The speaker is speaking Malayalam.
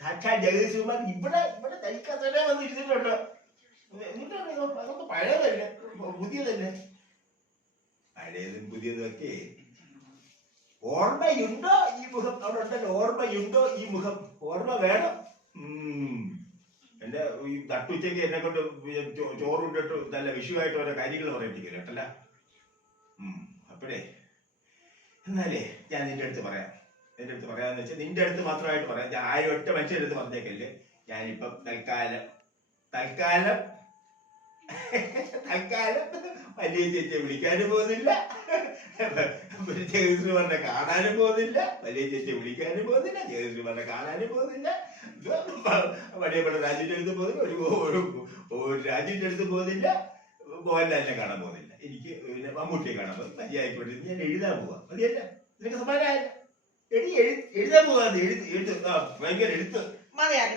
സാക്ഷാൽ ജഗദീശ്വരന്മാർ ഇവിടെ ഇവിടെ തനിക്കസനെ വന്ന് ഇരുന്നിട്ടുണ്ട് എന്നിട്ടാണ് അതൊക്കെ പഴയതല്ലേ. പുതിയതല്ലേ? പഴയതും പുതിയതും ഒക്കെ. ഓർമ്മയുണ്ടോ ഈ മുഖം? അവിടെ ഉണ്ടല്ലോ ഓർമ്മയുണ്ടോ ഈ മുഖം? ഓർമ്മ വേണം. എന്റെ ഈ തട്ടുച്ചയ്ക്ക് എന്നെ കൊണ്ട് ചോറുണ്ടിട്ട് നല്ല വിഷുവായിട്ട് ഓരോ കാര്യങ്ങൾ പറയിപ്പിക്കില്ല കേട്ടല്ല? അപ്പോഴേ. എന്നാലേ ഞാൻ നിന്റെ അടുത്ത് പറയാം. നിന്റെ അടുത്ത് പറയാന്ന് വെച്ചാൽ നിന്റെ അടുത്ത് മാത്രമായിട്ട് പറയാം. ഞാൻ ആരും ഒറ്റ മനുഷ്യരുടെ അടുത്ത് പറഞ്ഞേക്കല്ലേ. ഞാനിപ്പം തൽക്കാലം തൽക്കാലം തൽക്കാലം വലിയ ചേച്ചിയെ വിളിക്കാനും പോകുന്നില്ല. ജഗദീശ്വരനെ കാണാനും പോകുന്നില്ല. വലിയ ചേച്ചിയെ വിളിക്കാനും പോകുന്നില്ല. ജഗദീശ്വരനെ കാണാനും പോകുന്നില്ല. വടിയപ്പെട്ട രാജുവിന്റെ അടുത്ത് പോകുന്നില്ല. ഒരു ഒരു- രാജ്യത്തിന്റെ അടുത്ത് പോകുന്നില്ല. മോഹൻലാലിനെ കാണാൻ പോകുന്നില്ല. എനിക്ക് പിന്നെ മമ്മൂട്ടിയെ കാണാൻ പോകും മതിയായിക്കോട്ടെ. ഞാൻ എഴുതാൻ പോവാ. മതിയല്ല. നിനക്ക് സമാധാനം എടി എഴു- എഴുതാൻ പോവാ എഴുതി എഴുത്ത് ആ ഭയങ്കര എഴുത്ത് മതിയാക്കി